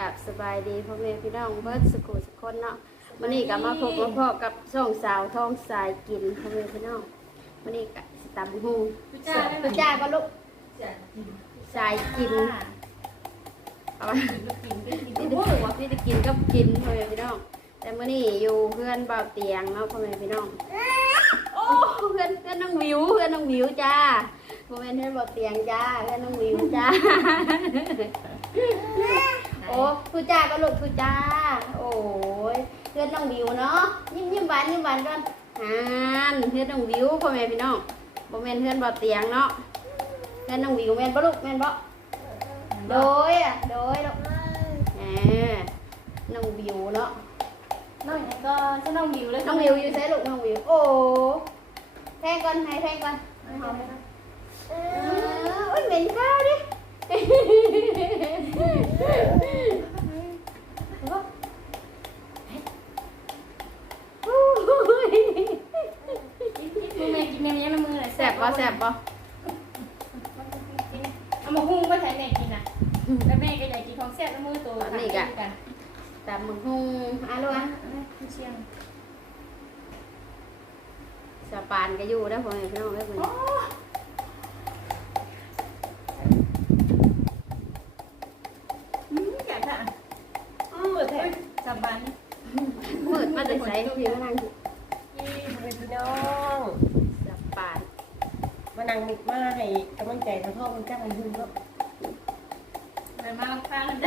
กับสบายดีพ่อแม่พี่น้องเบิร์ดสกุลสกคนเนาะวันนี้ก็มาพบมาพ่อกับช่องสาวท้องสายกินพ่อแม่พี่น้องวันนี้ก็สิตำหูพุจ้าก็ลูกสายกินเอาไว้นี่จะนี่จะกินก็กินพ่อแม่พี่น้อง แต่มื่อนี้อยู่เพื่อนเบาเตียงเนาะพ่อแม่พี่น้องโอ้เพื่อนเพื่อนน้องวิวเพื่อนน้องวิวจ้าพ่อแม่เพื่อนเบาเตียงจ้าเพื่อนน้องวิวจ้า โอ้ผู้จ้าก็ลูกผู้จ้า โอ้ยเพื่อนน้องวิวเนาะยิ้มยิ้มหวานยิ้มหวานก่อนฮานเพื่อนน้องวิวพ่อแม่พี่น้องบ่แม่นเพื่อนบ่เตียงเนาะเพื่อนน้องวิวแม่นบ่ลูกแม่นบ่โดยอะโดยลูกแหมน้องวิวเนาะน้องก็จะน้องวิวเลยน้องวิวอยู่ใส่ลูกน้องวิวโอ้แทงก่อนให้แทงก่อนเออโอ้ยเหม็นข้าวดิ มือแม่กินแม่ยังมือเลยแสบบ่แสบบ่เอามาหุ้งก็ใช้แม่กินนะแล้วแม่ก็อยากกินของแซ่บแล้วมือโตกันตามมึงหุงอะลูกอะเชียงสปานก็อยู่ได้อพ่อแม่พี่น้องเด้อมื้อโอ้ นี้ แก่ค่ะอือแท้จับบัน มืดมาแต่ไสพี่มานั่งอยู่ เป็นพี่น้อง สปาน มานั่งมิกมา ให้กำลังใจทางพ่อมันจ้างมันหุ่นก็ไปมาลองฟังกัน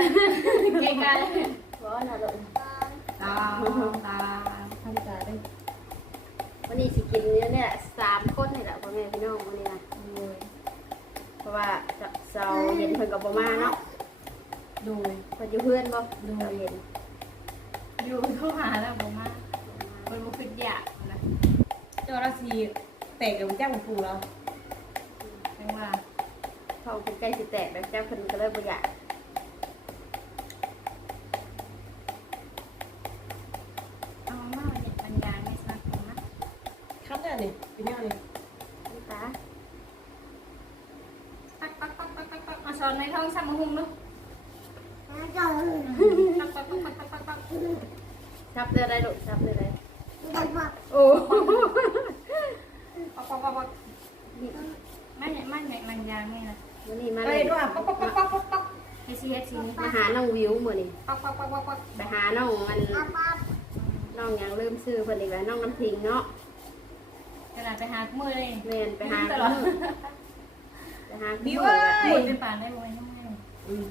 เก่งกันร้อนน่ะลูกตาตาทำใจได้วันนี้สิกินเนี่ยเนี่ยสามคนนี่แหละพ่อแม่พี่น้องวันนี้นะเพราะว่าจะเสาร์เย็นเพิ่นก็บ่มาเนาะดยเพิ่นอยู่เพื่อนบ่เสาร์เย็นอยู่เข้าหาแล้วบอกมาคนบุคืออยากนะเจ้าราศีแตกกับจ้างมันฟูแล้ว จังว่าเขาใกล้สิแตกแล้วเจ้าคนก็เลยบ่อยาก เอามาเนี่ยปัญญาไม่สักนะ ครับเนี่ยนี่เป็นยังไง น้ำตา ตักตักตักตักตักตักมาสอนในท้องซ้ำมาหุ้งลูกตักตักตักตักตักตักตัก ซับเด้อได้ลูกซับเด้อได้โอ้ ปอกปอกปอกปอกไม่เนี่ยไม่เนี่ ยมันยางนี่นะวันนี้มาไปเลยด้วยป๊อกป๊อกป๊อกป๊อกป๊อกป๊อกเฮซีเฮซีนี่มาหาน้องวิวมื้อนี้ปอกปอกปอกปอกปอกไปหาน้องมันน้องหยังลืมชื่อเพิ่นอีกแล้วน้องน้ำพิงเนาะขนาดไปหามือเลยแม่นไปหาตลอดมื้อไปหาบิบิววเอ้หมยดเป็นป่านได้บ่ยังไงอืม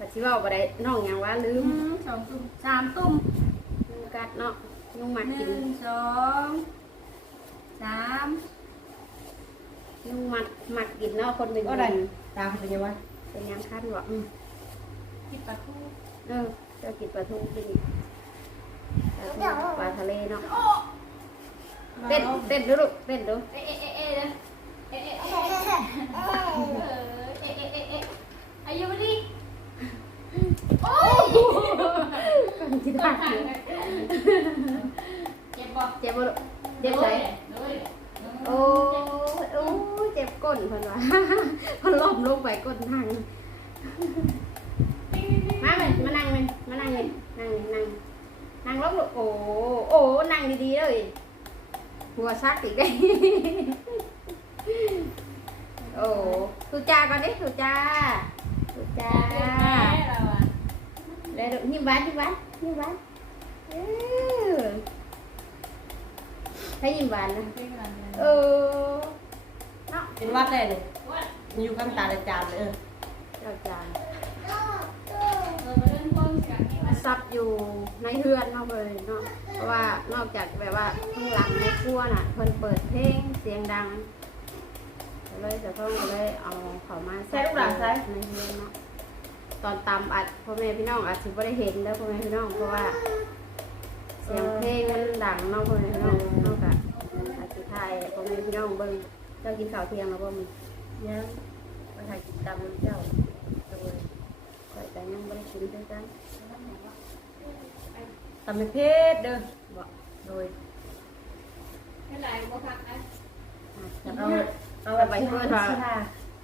ปัจจุบันบ่ได้น้องหยังว่าลืมสองตุ่มสามตุ่มยุงกัดเนาะยุงมาหกินนึ่งสองสาม นุ่งมัดมัดกินเนาะคนหนึ่งอะได้ตาเป็นยังไงเป็นยังคั้นหรอกินปลาทูเออจะกินปลาทูกินปลาทะเลเนาะเต้นเต้นดูลูกเต้นดูเอ๊ะเอ๊ะเอ๊ะเอ๊ะเอ๊ะเอ๊ะเอ๊ะอายุดิโอ้ยจิตหักเจ็บปะเจ็บปะเจ็บไหนโอ้โอ้ เจ็บก้นเพิ่นว่าเพิ่นล้มลงไปก้นทางมาเลยมานั่งเลยมานั่งเลยนั่งนั่งนั่งลงลูกโอ้โอ้นั่งดีๆเลยหัวซักอีกได้โอ้ทุจ้าก่อนดิทุจ้าทุจ้าเลยลูกยิ้มหวานยิ้มหวานยิ้มหวานเออให้ยิ้มหวานนะเออ เนาะเป็นวัดเลยเนี่ยมีอยู่ข้างตาละจานเลยเออเจ้าจานซับอยู่ในเฮือนเนาะเลยเนาะเพราะว่านอกจากแบบว่าข้างหลังในครัวน่ะเพิ่นเปิดเพลงเสียงดังก็เลยจะต้องก็เลยเอาเขามาซับอยู่ในเฮือนเนาะตอนตำอัดพ่อแม่พี่น้องอาจจะไม่ได้เห็นเด้อพ่อแม่พี่น้องเพราะว่า เสียงเพลงมันดังเนาะพ่อแม่พี่น้องเนอกจากอาจจะถ่ายพ่อแม่พี่น้องเบิ่ง เจ้ากินข้าวเที่ยงแล้วบ่มียังมาถ่ายกินตามน้ำเจ้าโดยข่อยแต่ยังไม่ได้กินด้วยกันตำเป็นเพศเด้อบอกโดยอะเอาเอาไปเพื่อนว่า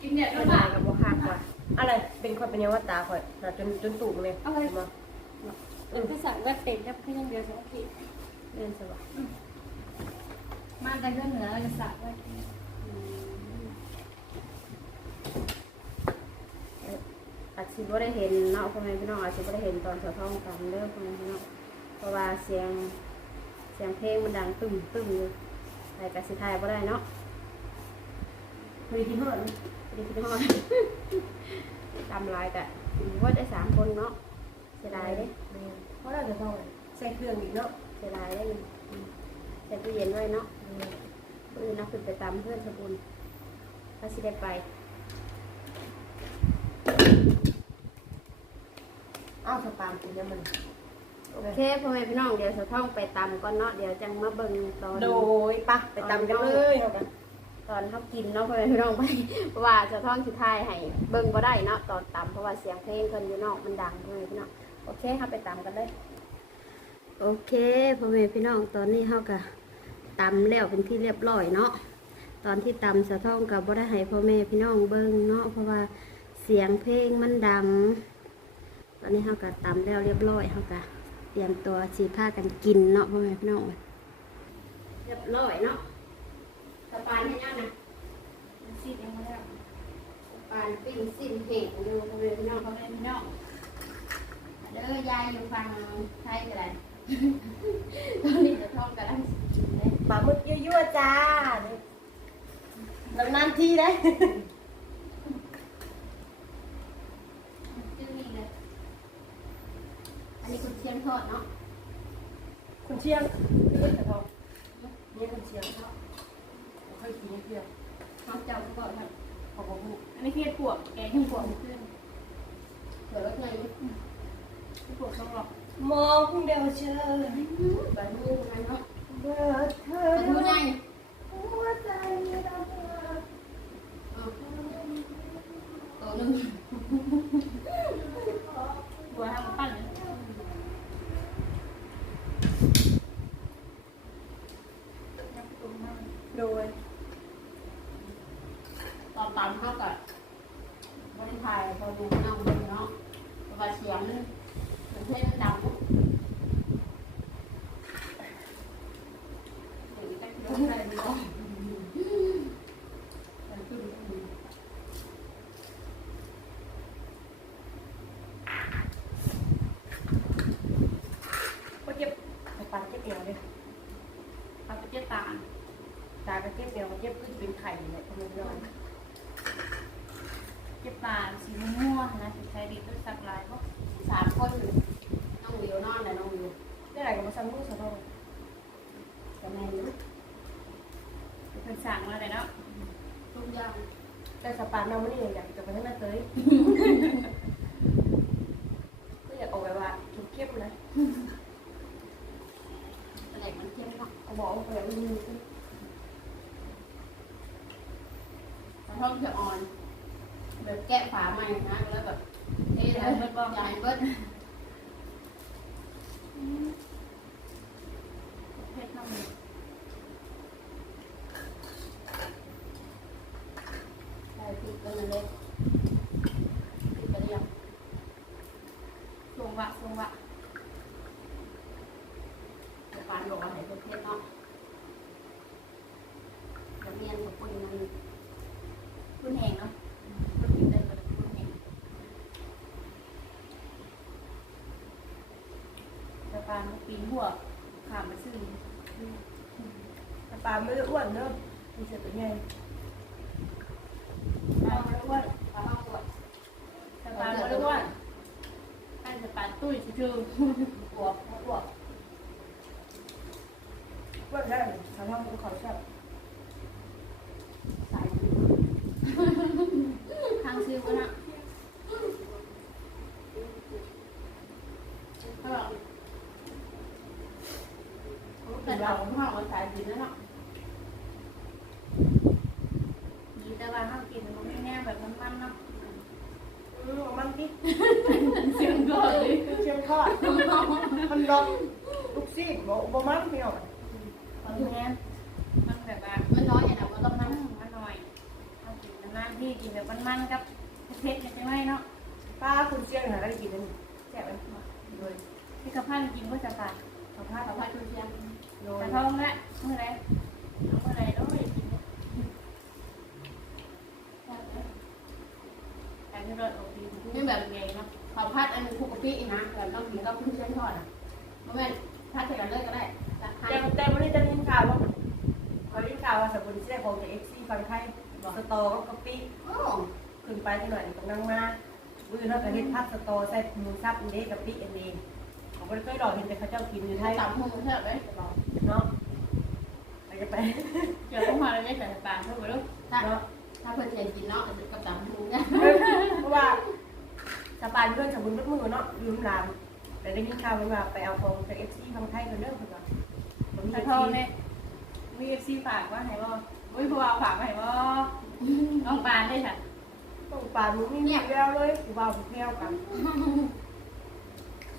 กินเนี่ยเพื่ก็อนมากับบ่คักว่าอะไรเป็นคนเป็นยังว่าตาคอยน่ะจนจนตุ่มเลยเอาไปมาไปสั่งแวบเต็มครับแค่ยังเดียวสองขีเรียนสวัสดิ์มาแต่เรื่องเหนือเราจะสั่งไว้ อาจสิบ่ได้เห็นเนาะพ่อแม่พี่น้องอาจสิบ่ได้เห็นตอนสะท้องกันเด้อพ่อแม่พี่น้องเพราะว่าเสียงเสียงเพลงมันดังตึ้มตึ้มอยู่แต่กสิทายบ่ได้เนาะพอดีที่เพื่อนดีพี่น้องตามลายกะว่าได้สามคนเนาะเสียดายเด้เพราะเราจะต้องใส่เครื่องอีกเนาะเสียดายเด้อืมใส่ตู้เย็นไว้เนาะคนอื่นนักขึ้นไปตามเพื่อนสบุญถ้าสิได้ไป อ้าวสปามกินแล้วมันโอเคพ่อแม่พี่น้องเดี๋ยวสะท้องไปตำก่อนเนาะเดี๋ยวจังมาเบิ่งตอนโดยปะไปตำกันเลยเอากันตอนเขากินเนาะพ่อแม่พี่น้องไปเพราะว่าสะท้องสิทายให้เบิ่งบ่ได้เนาะตอนตำเพราะว่าเสียงเพลงเพิ่นอยู่นอกมันดังพ่อแม่พี่น้องโอเคเฮาไปตำกันเลย โอเคพ่อแม่พี่น้องตอนนี้เฮาก็ตำแล้วเป็นที่เรียบร้อยเนาะตอนที่ตำสะท้องกับบ่ได้ให้พ่อแม่พี่น้องเบิ่งเนาะเพราะว่าเสียงเพลงมันดัง ตอนนี้เฮาก็ตำแล้วเรียบร้อยเฮาก็เตรียมตัวสีผ้ากันกินเนาะพ่อแม่พี่น้องเรียบร้อยเนาะสปานให้ยังนะซีดยังไม่ได้สปานปิ้งสิ้นแห้งอยู่พ่อแม่พี่น้องเขาเป็นพี่น้องเด้อยายอยู่ฟังไทยกันเลยตอนนี้จะท่องกันแล้วกินเลยปลาหมึกยั่วๆจ้าลำนานทีได้ ชื่อนี่เลยอั นนี้คุณเชียงทอดเนาะคุณเชียงเรื่องแต่พอนี่คุณเชียงค่อยกินเพียงข้าวเจ้าก็ทอดขอบคุณอันนี้เพียรปวกแกงที่ปวกขึ้นเดี๋ยวรถไงที่ปวกต้องหลอกมองเดียวเชยใบมือไงเนาะ เบิดเธอ ใบมือไง หัวใจเราเธอ ตัวหนึ่ง บัวทำปั้นเลยยังตุ้มมาก โดย ตอนตามเขากับบริษัทพอดูนั่งดูเนาะเพราะว่าเสียงมันเท่นดังเดี๋ยวจะคิดว่าอะไรดีเนาะมันขึ้น ก็เจ็บไปปันเจ็บเอวเลย เอาไปเจ๊ตาล ตาก็เจ็บเอวเจ็บก็จะเป็นไข่เนี่ยทำไมเรื่อง เจ๊ตาล สีม่วงนะสีใช้ดีด้วยสักลายก็สามคนน้องวิวนอนแต่น้องวิวได้ไหนกับมาซ้ำมือสะท้อนจะแม่อยู่เป็นสั่งมาเลยเนาะทุกอย่างแต่สปานเราไม่ได้อยากจะไปทั้งนั้นเลยก็อยากออกไปว่าถูกเข้มนะอะไรมันเข้มเนาะเอาบอกว่าแบบนี้กระท่อมจะอ่อน แกะฝาใหม่นะแล้วแบบเทเลยเบิดบอกใหญ่เบิด เพชรทำเลย ใส่ติดกันเลยติดกันยัง ทรงวะทรงวะ จะปานบอกว่าให้เผ็ดเนาะจะเมียนกับปุ่นมัน คุณแหงเนาะคุณกินได้เลยคุณแหง สะพาน ปีนหัวขามไปซื้อปลาไม่ได้อ้วนเนอะมันยะเป็นไงปลาไม่ได้อ้วนปลาไม่ปลาไม่ได้อ้วนแลาจะปลาตุ้ยชื่อ ตัวตัว อ้วนได้สาวทำภูเขาชอบ ใส่ ทางซื้อก็นะ ก็แต่เราข้าวใส่ดินแล้วเนาะ มีแต่ว่าห้ามกินมันไม่แน่แบบมันๆเนาะ อืมมันดิ เสียงก็เลยเชียงทอดมันร้อนลูกซีดบอกบอมันไม่ออกมันแน่มันแบบว่ามันน้อยอย่างนั้นมันต้องนั่งมันหน่อยเอากินนานๆที่กินแบบมันๆกับเพชรยังไม่เนาะป้าคุณเชียงหาได้กินนั่นแซ่บไหมเลยที่กระเพาะกินก็จะปากข้าวผัดขอพัดทุณเรียนโรกยระทงละเมื่อไรเมื่อไรแล้วไม่กินแต่ที่เรา แบบไงเนาะขอพัดอันคุกกะปินะแต่ต้องกินกับทุเรียนทอดอะเพราะแม่พัดใส่กันเลยก็ได้แต่แต่แต่วันนี้จะยินข่าวว่าเขายินข่าวว่าสมุนเสียของจากเอ็กซี่ฟังไทยสตอก็กะปิโอ้ขึ้นไปที่หน่อยตรงนั่งมามือเราก็เห็นพัดสตอใส่หมูซับอันนี้กะปิอันนี้ผมก็เคยหลอกเห็นแต่เขาเจ้ากินอยู่ไทยตำหูเท่าไหร่จะบอกเนาะไปจะไปเดี๋ยวต้องมาเลยใส่ปากเพื่อไปลูกถ้าเนาะถ้าเพื่อนเรียนกินเนาะกับตำหูเนี่ยเพราะว่า สปานเพื่อนสมุนมือเนาะลืมลามแต่ได้ยินข่าวว่าไปเอาของจากเอฟซีฟังไทยกันเด้อคุณว่าผมมีแต่เอฟทอซีเนี่ยมีเอฟซีฝากว่าไหนว่าอุ้ยพวกเราฝากว่าไหนว่าน้องปานได้ค่ะต้องปานมึงมีเมียแล้วเลยกูว่าผมเที่ยวกัน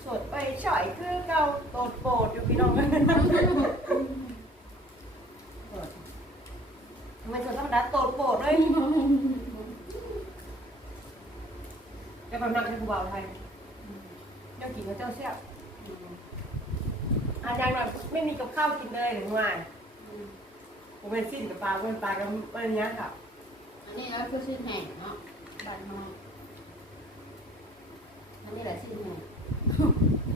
สดไปฉ่อยคือเก่าโตดโปดอยู่พี่น้องทำไมสดธรรมดาโตดโปดเลย จะกำลังเป็นกูบ่าวไทยเจ้ากินกับเจ้าเสียบอาจารย์แบบไม่มีกับข้าวกินเลยหรือว่าผมเป็นสิ้นกับปลาเป็นปลากับอะไรเนี้ยค่ะอันนี้แล้วคือชิ้นแห้งเนาะบ้านเราอันนี้แหละชิ้นแห้ง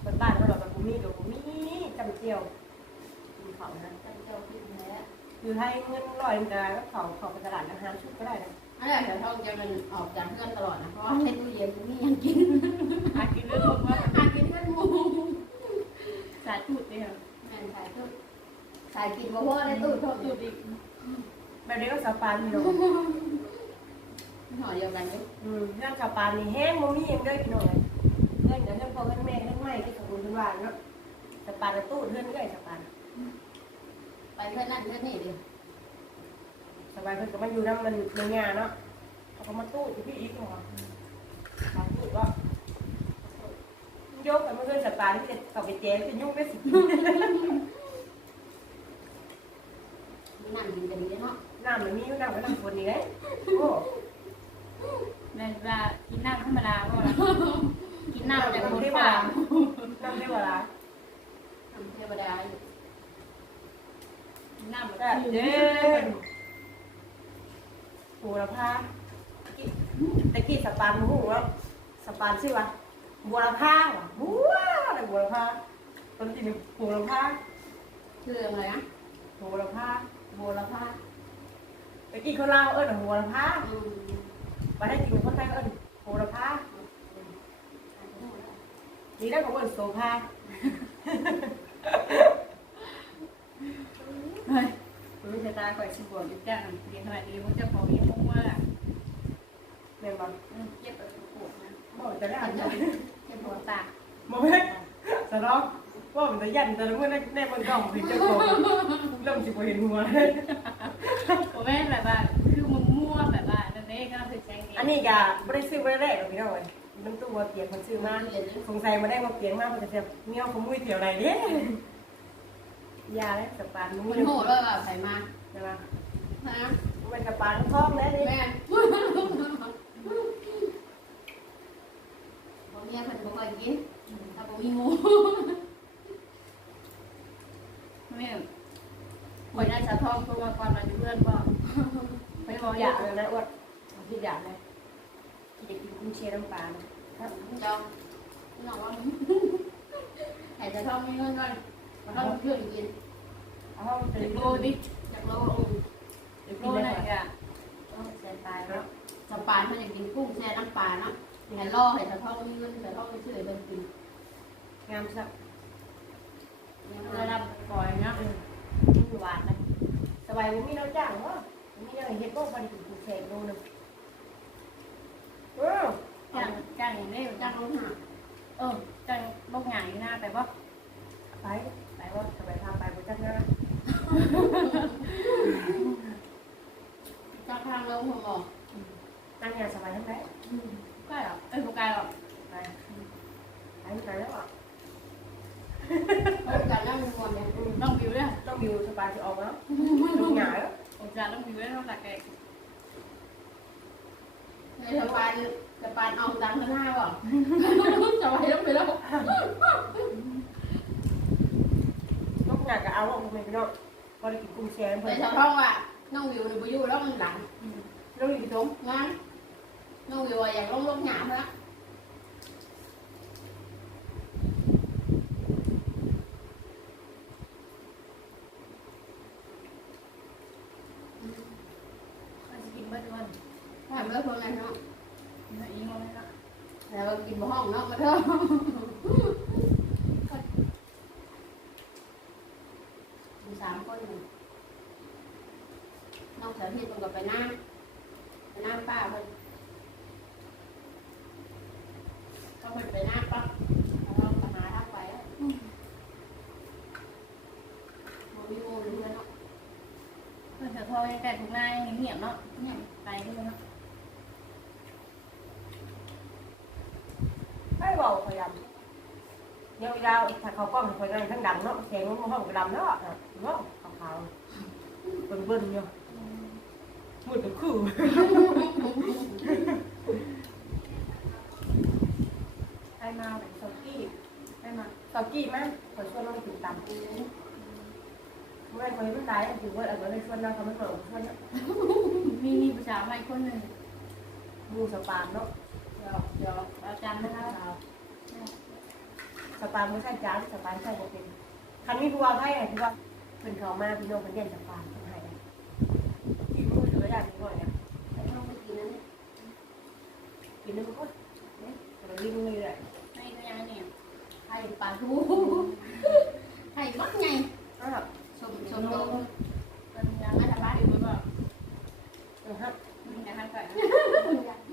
เป็นบ้านเขาหรอกกับกูมีกับกูมีจำเจียวมีเขานะจันเจ้าชิ้นแห้งคือให้เงินร้อยกันแล้วเขาเขาไปตลาดอาหารชุดก็ได้นะอั นนี้แต่ท้องจะมันออกจากเพื่อนตลอดนะ เพราะว่าในตู้เย็นมียังกินอากินเรื่องว่าหากินเพื่อนหมูสาจุดเนี่ยแม่นสายตู้สายกินบ่พอในตู้ทอดจุดอีกแบบนี้ก็สปานพี่น้องห่อเดียวกันเลยอืมเรื่องสปานนี่แห้งโมมี่ยังได้พี่น้องเลยเรื่องเดี๋ยวเรื่องพ่อเรื่องแม่เรื่องไม่ที่สมบูรณ์ทุกวันเนาะสปานในตู้เรื่องเรื่อยสปานไปเพื่อนนั่นเพื่อนนี่ดิ สบายเพิ่นก็มาอยู่น้ำมันในงานเนาะเขาก็มาตู้อยู่พี่อีกเหรอสามตู้ก็ยกไปเมื่อเพื่อนสปานที่จะเข้าไปแจ้งจะยุ่งได้สินั่งกินกันดีเนาะน้ำมันมีอยู่น้ำก็น้ำฝนนี่ไงโอ้ในเวลากินน้ำธรรมดาก็ละกินน้ำจากคนเทวป่าดาน้ำเทวดาทำเทวดาอยู่กินน้ำแบบแบบคือเด้น โหระพาตะกี้สปานหูว่าสปานชื่อว่าบัวระพาบัวอะไรบัวระพาตอนจริงโหระพาคืออะไรนะโหระพาโบราณาตะกี้เขาเล่าเอิ้นโหระพาอืมาให้จริงคนไทยเอิ้นโหระพานี่ได้ของเอิ้นโซภา เฮ้ชะตาคอยชิบวกอยู่จ้างเรียนขนาดนี้มันจะพอมีมุ่งว่าแม่นบ่เจ็บแบบปวดนะบ่จะได้อ่านจะจังเก็บหัวตาบ่แม่นสร้องว่ามันจะยันแต่ละมื้อในในบนกล่องเห็นเจ้าของเริ่มสิบ่เห็นหัวผมแม่แบบว่าคือมันมั่วแบบว่านั่นเองก็คือแจ้งเองอันนี้ก็บ่ได้ซื้อได้แรกหรอกพี่น้องเอ้ยมันตู้ว่าเปียกมันซื้อมาเรียนสงสัยมาได้มาเปียกมากมันจะแบบเมียวขมุ้ยเที่ยวไหนเด้ยาแล้วสปานมึงมันไม่โหรู้ดเลยว่าใส่มาใช่ไหมฮะมันสปานท้องแล้วนี่แม่บ่เมียเพิ่นบ่ค่อยกินถ้าบ่มีหมูแม่คอยได้สะท้อนตัวมาก่อนมาอยู่เพื่อนก็ไปบบ่อกอยอายากกเลยนะอวดที่อยากเลยที่จะกินกุ้งเชียน้ำปลานะเจ้าน้องว่าให้จะท้องมีเงินก่อนมาต้องเพื่อนกิน เอาห้องเป็นโลดิจากโลเดี๋ยวโลกินไหนได้กะต้องแซ่ตายแล้วสปานเพิ่นอยากกินกุ้งแช่น้ำปลาเนาะให้ล่อให้จะท้องมีเงินจะท้องไปซื้อเพิ่นกินงามสักระดับก่อยเนาะนี่หวานนะสบายผมมีเราจ้างวะมีอะไรเห็ดบ่พอดีกินกุ้งแช่โลนึงเออจ้างจ้างอย่างนี้จ้าจ้างงลงหาเออจ้างบกหงายหน้าไปบ่ไปไปว่าสบายพาไปบ่จักนะ จ้าทางลงหัวหมอกนั่งงานสบายทั้งนั้นก็หรอเออบุกายหรอไปไปไปแล้วอะเพิ่นกันแล้วมันเนี่ยต้องวิวด้วยต้องอยู่สบายจะออกแล้วลงหงายแล้วผมจะต้องวิวด้วยต้องตักแกในสปานสจะปานออกดังข้างหน้าบ่จะไปแล้วไปแล้วนกหนักก็เอาออกมา พี่น้องพอได้กินกุ้งแช่เพิ่แต่นชาวท้องว่าน้องวิวนี่บ่อยู่แล้วมันดังแล้วอยู่ตรงงั้นน้องวิวว่าอยากลงลงหยาบนะมันจะกินเบิดวันถามเรื่องพวกนั้นเนาะมันยิงลงเลยนะแล้วก็กินบ่ห้องเนาะมาเถอะมีสามคนอยู่น้องสาวพี่ตรงกับไปหน้าไปหน้าป้าเพิ่นก็เพิ่นไปหน้าปั๊บแล้วเราก็หาทางไปแล้วบ่มีโมมีเพื่อนเนาะ เพื่อนเสือทองยังแก่ถุงนายเงียบเนาะเงียบไปด้วยเนาะให้เบาพยายามเดี๋ย วดาวถ้าเขากล้องคอยกันทั้งดังเนาะแสงมันห้องก็ดำเนาะเนาะขาวๆเบิ่นๆอยู่มืดก็คือาเป็นไปมาซอกกี้มั้ยขอชวนน้องกินตำเมื่อคนมันตายถือว่าเอาไว้ชวนน้องเขาไม่เปิดชวนมีมีผู้สาวใหม่คนหนึ่งมูสปามเนาะเดี๋ยวเดี๋ยวเราจำนะคะสปามไม่ใช่จ้าสปามใช่บ่เป็นคันนี้ผู้ว่าให้ที่ว่าเพิ่นเขามาพี่น้องเพิ่นเย็นสปามให้กินมือถืออย่างนี้ก่อนเนี่ยไปห้องไปกินนั่นเนี่ยกินนึงก็เราลิ้นเลยแหละให้ตัวยังเนี่ยให้ปลาทูให้บักไง อ้าว สมสมโต เป็นยังไม่ทำบ้านอยู่บ่ เออฮะ มีการทำก่อน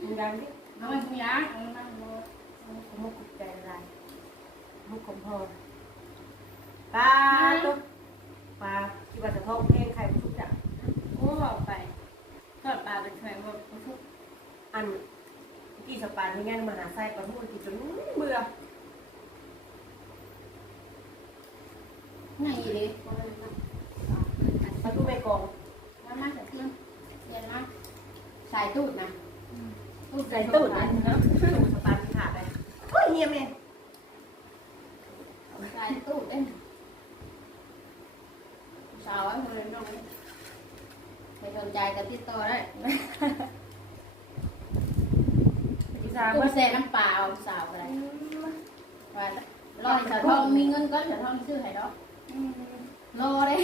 มึงดังดิ น้องคุณยานั่งโม ผมมุกกุใจอะไรมุกของพ่อปลาตุ๊กปลาที่ว่าจะท้องเพลงใครทุกอย่าง โอ้บอกไปทอดปลาเป็นแขงแบบทุก อัน ที่สปานที่งั้นมาหาไส้ปทูกินจนเบื่อ ไงเลย ปลาทูไม่กอง มามาจากเพื่อนเรียนมาสายตูดนะ ตูดใส่ตูดนะเนาะสปานที่ขาดเลยโอ้ยเงียบเลย สายตูดเด้นสาวไอ้คนน้องไปสนใจกันติดต่อได้ อีสานกุ้ว่างแซ่น้ำเปล่าสาวอะไรว่าลอยสะทองมีเงินก้อนสะทองซื้อให้ดอกรอได้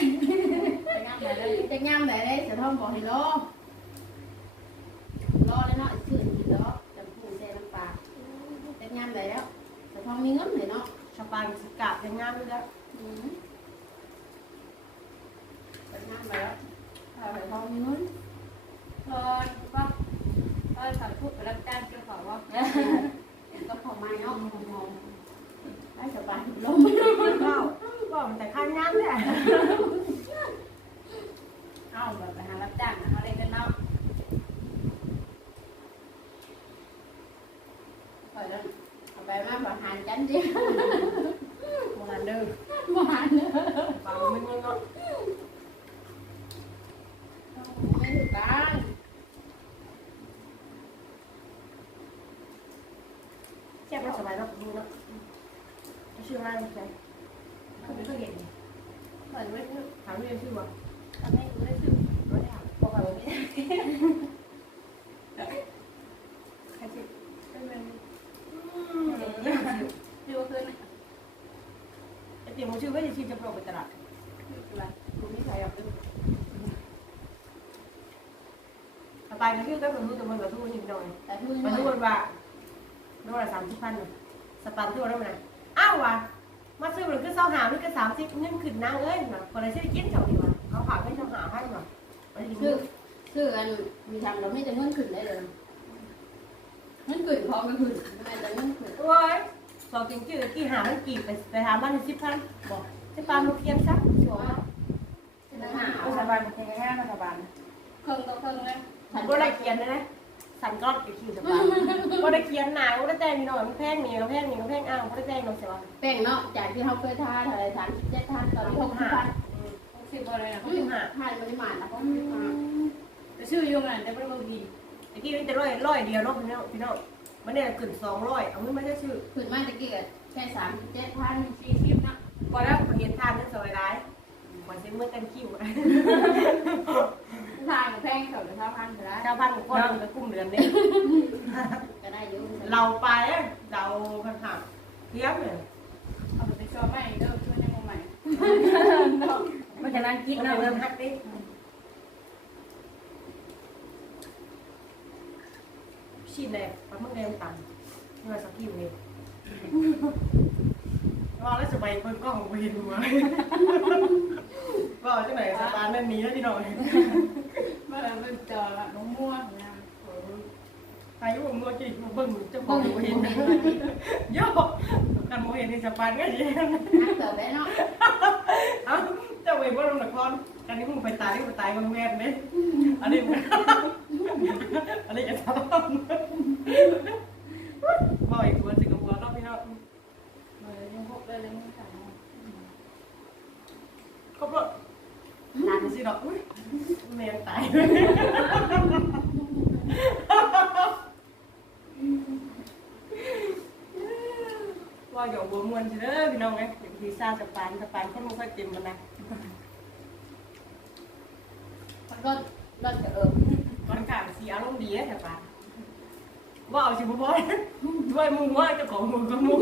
ไปงานไหนเลยจะย่ำไหนได้สะทองบอกให้รอรอได้เนาะซื้อกินดอกจำกุ้งแซ่น้ำปลาจะย่ำไหนแล้วสะทองมีเงินเลยเนาะสปานสกัดยังงามอยู่แล้วอืมไปงานไปแล้วเอาไปพอมีเงินรอ ก็ก็สั่งพูดไปรับจ้างเจ้าของว่าก็พอมาเนาะมองได้สบายลมก็ก็มันแต่ข้างงามเลยเอาแบบไปหารับจ้างนะเขาเล่นกันเนาะคอยแล้วเอาไปมาพอหารกันจิโบราณเด้อมาหารเนอะฟังไม่เงินเนาะ ไม่ถูกกัน แค่ไม่สบายเนาะดูเนาะชื่ออะไรใช่เขาไม่เคยเห็น คอยไม่ถูก ถามเรียนชื่อว่า ทำให้รู้ได้ชื่อ ไม่ได้พอเขาไม่ได้ใครชื่อ เป็นเป็น เดี๋ยวคืนเดี๋ยวผม ชื่อว่าจะชื่อจะโปรไปตลาดอะไรกูไม่ใช่หรอกสบายนะชื่อก็เป็นรู้แต่มันแบบทุกคนนิดหน่อยแต่ทุกมันคทุกนคนว่าโลละสามสิบพันสปันทั่วแล้วมันอ้าวว่ะมาซื้อมันคือเศร้าหามันคือสามสิบเงินขึ้นนางเอ้ยนะคนละชื่อกินเท่านี้ว่ะเขาฝากให้ทำหาให้ว่ะมันคือคืออันมีทำเราไม่จะเงินขึ้นได้เลยเงินขึ้นพอมันขึ้นไม่แต่เงินขึ้นโอ้ย สอบจริงจืดกี่หามันกี่ไปไปถามบ้านสิบพันบอกจะปาลูกเทียมซักชัวร์จะหารัฐบาลแข่งง่ายรัฐบาลเครื่องต่อเครื่องเลยฉันก็ได้เขียนเลยนะสันก็ไปขี่สบายก็ได้เขียนหนาก็ได้แจ้งมีหน่อยมันแพงมีก็แพงมีก็แพงอ้าวก็ได้แจ้งน้องเสียว่าแป้งเนาะจากที่เขาเคยทานอะไรทานเจ็ดทานตอนนี้หกสิบพันหกสิบเลยนะอืมทานมันไม่มาแล้วก็ไม่มาไปชื่อยุ่งอะแต่ไม่รู้ดีไอ้กี้มันจะร้อยร้อยเดียวเนาะพี่น้องพี่น้อง มันเนี่ยขึ้นสองร้อยเอาเงินมาได้ชื่อขึ้นมาตะกี้แค่สามเจ็ดพันสี่สิบนะพอแล้วเห็นทานนั่นสบายร้ายวันเซ็นเมื่อเต็มคิวทานกับแพงเขาจะเท่าพันก็ได้ชาวบ้านก็นั่งจะกุ้มเดือนนี้ก็ได้อยู่เราไปเราพันหักเทียบเลยเอาไปชอบใหม่เด้อช่วยในวงใหม่มันจะนั่งคิคิดดนะนะเริ่มหักดิ ชีดแดงปลาหมึกแดงต่ำเมื่อสักคิวเองว่าแล้วจะไปเพิ่นกล้องไปเห็นหัวว่าจะไหนสตาร์นั่นนี้แล้วที่หน่อยเมื่อเป็นจอน้องม่วงนะใครอยู่ผมงัวจีมาเบิ่งจ้าของบ่เห็นโยอะกันบ่เห็นในสปานก็ดีนักเติบได้เนาะเอ้าจ้าเองว่าลงนคร อันนี้มึงไปตายมึงไปตายมึงแม่นเด้อันนี้มึงอันนี้จะทำบ่อีกตัวสิกับหัวเนาะพี่เนาะมื่อยังพกเลยเลยไม่ขายครบรถนานสิดอกอุ้ยแม่ตายว่าเดี๋ยวบัวมวนสิเด้อพี่น้องเอ้ยเดี๋ยวพี่ซาสปานสปานคนบ่ค่อยเต็มกันนะ มันก็รอดจะเอิบมันกลางสีอารมณ์ดีแถวบ้านว่าเอาชิบุพอยด้วยมึงว่าเจ้าของมึงก็มู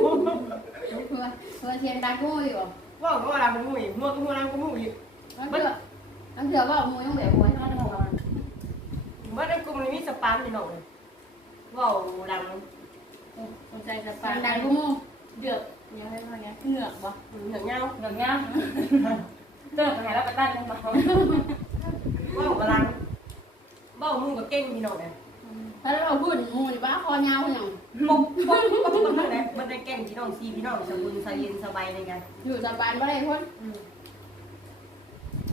เพื่อเพื่อเทียนดังงูอยู่ว่าก็ว่าเราเป็นมูอีกมัวก็มัวเราก็มูอีกมันเถื่อมันเถื่อว่ามูยังแบบมวยเท่านั้นหมดว่าได้กูมันมีสปานนี่หน่อยว่าดังสนใจจะไปมันดังงูเดือดยังไงว่าไงเหงือกบ่เหนือเงาหนึ่งย่างเติมไปหาแล้วไปตั้งกันมาว่ากำลังว่ามึงก็เก่งนี่หน่อยถ้าเราพูดงูนี่บ้าคอยาวอย่างปุ๊บปุ๊บปุ๊บมันได้มันได้เก่งพี่น้องซีพี่น้องสบุญสเย็นสบายในกันอยู่สบายบ่ได้พ้น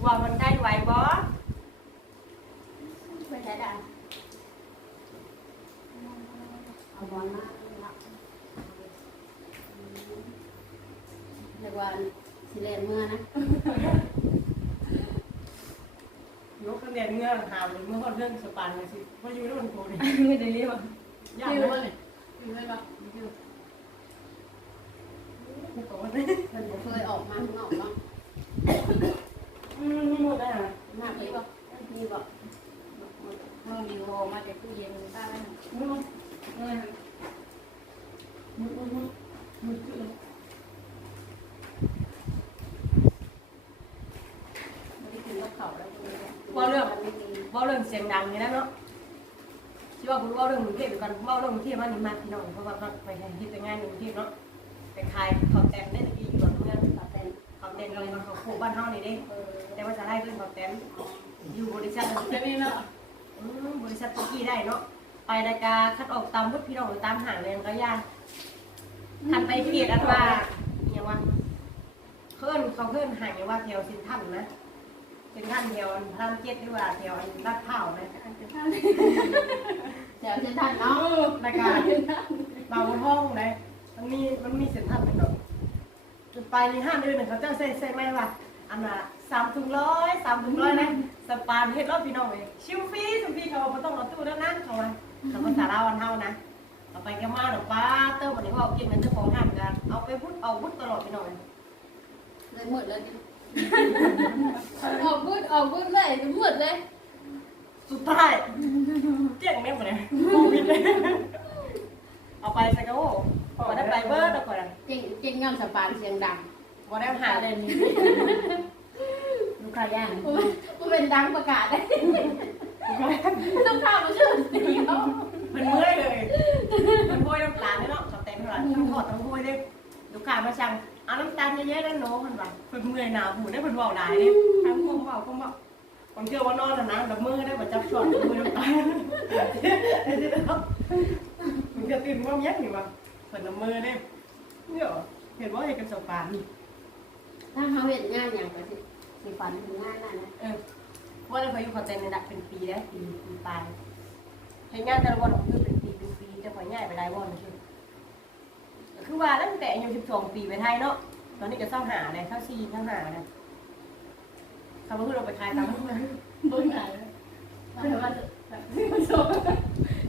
ว่ามันได้ไหวบ่ไม่ใช่ด่าเอาบอลมาเรียกว่าสิเลนเมื่อนะ ยกคะแนนเมื่ อหาวหรือเมื่อคนเรื่องสปานเลยสิว่าอยู่ด้วยคนโตนี่ไม่ได้เรียกยากชื่อเลว่ายเนี่ยชื่อว่าแบบชื่อกูก็ว่าได้เพิ่นบ่เคยออกมาข้างนอกเนาะอืมหมดแล้วมาพี่บ่พี่บ่เมื่อมีโฮมาจากตู้เย็นได้ไหมอืมอืมอืมอืมอืมอืม ไม่ได้กินกับข้าวแล้ว ว่าเรื่องว่าเรื่องเสียงดังนี่นะเนาะที่ว่าคุณว่า เรื่องทพอยู่กันว่าทพมันนี่มาพี่น้องเพราะว่าไปทำที่ไปงานกรุงเทพเนาะไปขายเขาแตนได้ตะกี้อยู่กับเพื่อนตัดแต่งเขาแตนเรามาเขาคู่บ้านเฮานี่เด้แต่ว่าจะไล่เพื่อนเขาแตนอยู่บริษัทจะมีเนาะบริษัทตะกี้ได้เนาะไปรายการคัดออกตามพุทธพี่น้องหรือตามหางเลยก็ยากทันไปเขียดอันว่าเนี่ยว่าเพื่อนเขาเพื่อนห่างอย่างว่าแถวสินทันนะสินทันแถวพระรามเจ็ดหรือว่าแถวอันลาดพร้าวนะ เดี๋ยวจะทันเนาะรายการเราห้องเลยมันมีมันมีสินทันเป็นดอกจุดไปในห้าเดือนหนึ่งเขาเจ้าใส่ใส่ไหมว่าอันน่ะสามถุงร้อยสามถุงร้อยนะสปานเฮ็ดรอบพี่น้องเลยชิวฟรีชิวฟรีเขาบอกว่าต้องรอตู้แล้วนะเขาว่าเขาภาษาลาววันเท่านะเอาไปแกมาหรอกป้าเติมวันนี้ว่าเอากินเป็นเจ้าของห้างกันเอาไปพุดเอาพุดตลอดพี่น้องเลยเลยหมดเลยออกพูดออกพูดเลยหมดเลย สุดท้ายเจ๊งแม่งหมดเลยโควิดเลยเอาไปใส่กระโหลกพอได้ไปเบิร์ดแล้วก่อนจริงจริงงามสปานเสียงดังพอได้หาเลยนี่ลูกค้าย่างมันเป็นดังประกาศได้ต้องข้าวมาชื่อสีเขามันเมื่อยเลยมันโวยน้ำตาลเลยเนาะเขาเต็มเท่าไหร่ทั้งทอดทั้งโวยเลยลูกค้ามาสั่งเอาน้ำตาลเยอะๆแล้วโน้มันว่าเพิ่นเมื่อยหนาหูได้เพิ่นเว้าได้เลยทั้งพวกเว้าพวกเว้า ผมเชื่อว่านอนนะนะแบบมือได้บ่จับช้อนมือน้ำตาลมันจะตื่นว่าเย็นนี่ว่าเพิ่นน้ำมือเด้เนี่ยเห็นว่าเห็นกับสปานถ้าเขาเห็นงานอย่างก็สิสิฝันถึงงานนั่นนะเออว่าเราไปอยู่ขอนแก่นในดักเป็นปีแล้วปีปีปลายเห็นงานแต่ละวันคือเป็นปีเป็นปีจะของ่ายไปหลายวันคือคือว่าตั้งแต่อายุสิบสองปีไปไทยเนาะตอนนี้ก็เศร้าหาเลยเศร้าซีเศร้าหาเลย คำว่าคือเราไปขายตามนั้นเบิ้งไหนแต่ว่าจะ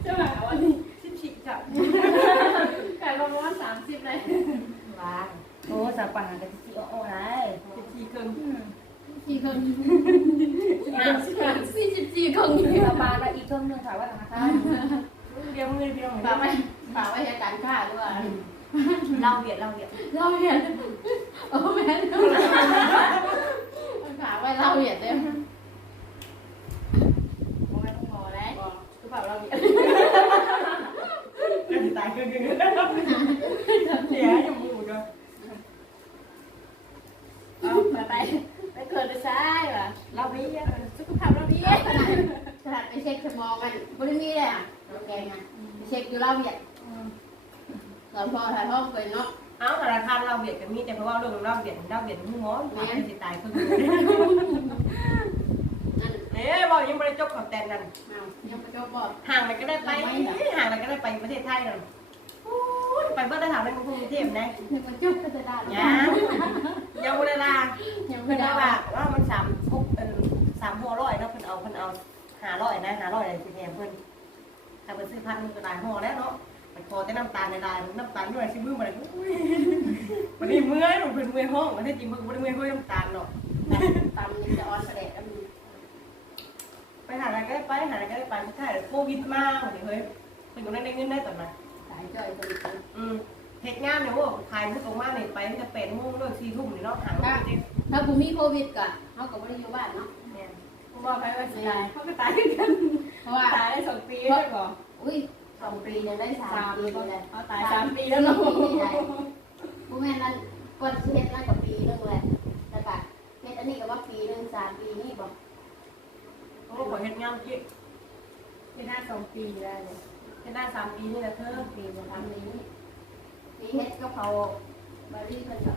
จะหาว่านี่สิบสี่จ้ะาณสามสิบเลยว้าโอ้สับปะหันกันสิโอ้โอ้ไรจะขี่เครื่องสี่เคนสี่สิบสี่เคนสับปะแล้วอีกเครื่องหนึ่งค่ะว่าธนาคารเดี๋ยวมือเดียวฝากไว้ฝากไว้ให้การค้าด้วยเราเบียดเราเบียดเราเห็นโอ้แม่ ฝากไว้เราเห็นเลยโมไม่ต้องพอแล้วคือเปล่าเราเบียดจะตายเครื่องนึงเสียยังมูจ้ะเอาไปไปไปเกิดไปซ้ายว่ะเราเบียดสุขภาพเราดีขนาดขนาดไปเช็คสมองมันบริมีเลยอะเราแกงอะไปเช็คอยู่เล่าเนี่ยตอนพอถ่ายห้องไปเนาะ เอาธนาคารเราเบียดกันมีแต่เพราะว่าเรื่องเราเบียดเราเบียดมือหมอแม่จะตายเครื่องนึงนั่นเอ๊ะบอกยังไม่ได้จบกับแต่นั่นเอายังไม่จบบ่ห่างอะไรก็ได้ไปห่างอะไรก็ได้ไปประเทศไทยนั่นไปเบิ้ลได้ถามในกรุงเทพนะยังมันจบก็จะได้ยังยังเวลายังเพิ่ไม่นได้ว่าว่าว่ามันสามพกเป็นสามหัวร้อยเนาะเพิ่นเอาเพิ่นเอาหาร้อยนะหาร้อยอะไรสิแทนเพิ่นถ้าเพิ่นซื้อพันมันก็หลายห่อแล้วเนาะ มันพอแต่น้ำตาลในลายน้ำตาลด้วยสิมือมันอุ้ยวันนี้เมื่อยเพิ่นเมื่อยห้องมันได้จริงมันก็บ่ได้เมื่อยห้อยน้ำตาลเนาะตามมันจะออนเสด็จแล้วมีไปหาอะไรก็ได้ไปหาอะไรก็ได้ไปใช่โควิดมาเดี๋ยวเฮ้ยเพิ่นก็ได้เงินได้ตอนนั้นสายจ่อยคนนี้อืมเฮ็ดงานเนี่ยโอ้ขายมุกออกมาเนี่ยไปตั้งแต่8โมงเลิก4ทุ่มนี่เนาะหาเงินจริงถ้าผมมีโควิดก็เขาก็ไม่ได้อยู่บ้านเนาะเนี่ยผมบอกไปว่าสิตายเขาก็ตายด้วยกันเพราะว่าตายได้สองปีได้ก่อนอุ้ย สองปียังได้สามปีเลยเอาตายสามปีแล้วเนาะผู้แม่นั้นก่อนเฮ็ดนั่นกับปีนึงแหละแล้วก็เฮ็ดอันนี้ก็ว่าปีนึงสามปีนี่บอกโอ้ขอเฮ็ดงานกี่ที่หน้าสองปีได้เลยเฮ็ดได้สามปีนี่แหละเธอปีจะทำนี้ปีเฮ็ดก็เขาบริเพิ่นก็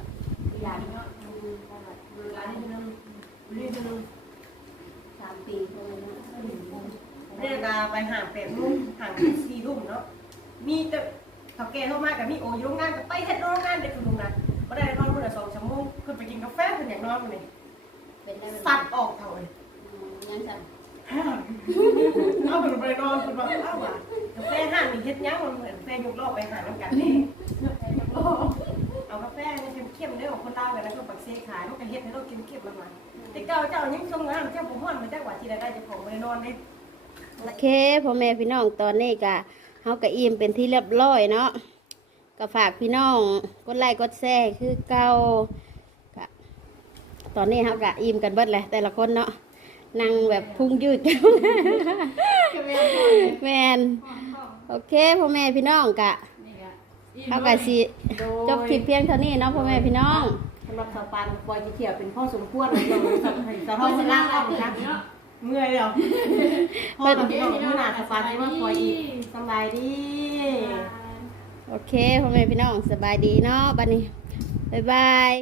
อย่างเนาะดูตลาดดูร้าร้านนนี้นึงนี่นึงสามปีเลยนะ เนี่ยก็ไปห่างแปดรุ่มห่างสี่รุ่มเนาะมีแต่ถ้าแกเข้ามากับมีโออยโรงงานก็ไปเฮ็ดโรงงานเด็กคุณลุงนะบ่ได้นอนมื้อละสองชั่วโมงเพิ่นไปกินกาแฟเพิ่นอยากนอนมื้อนี้เป็นได้สัตว์ออกเท่าเลยยังสั่นเอาเพิ่นไปนอนเพิ่นว่าอ้าวว่ะกาแฟห้างนี่เฮ็ดหยังมันเหมือนแฟยกรอบไปหาน้ำกันนี่เอากาแฟนี่เข้มๆเด้อของคนลาวกันแล้วก็ปักเซขายมันก็เฮ็ดให้เราเข้มๆมันมาแต่เก่าเจ้ายังทรงงามเจ้าบ่ฮ้อนมาจักว่าสิได้ได้เจ้าของบ่ได้นอนเด้ โอเคพ่อแม่พี่น้องตอนนี้ก็เฮาก็อิ่มเป็นที่เรียบร้อยเนาะก็ฝากพี่น้องกดไลค์กดแชร์คือเก่าก็ตอนนี้เฮาก็อิ่มกันเบิดแหละแต่ละคนเนาะนั่งแบบพุงยืดแมนโอเคพ่อแม่พี่น้องกะเฮาก็สิจบคลิปเพียงเท่านี้เนาะพ่อแม่พี่น้องสำหรับสาวปานปล่อยเขียวเป็นพ่อสมควรเลยเราสำให้สาวท้องสล่างออกนะ เมื่อยแล้วพ่อกับพี่น้องมื่อหนาสาวปานที่ว่าปล่อยอีกสบายดี โอเคพ่อแม่พี่น้องสบายดีเนาะบัดนี้ บ๊ายบาย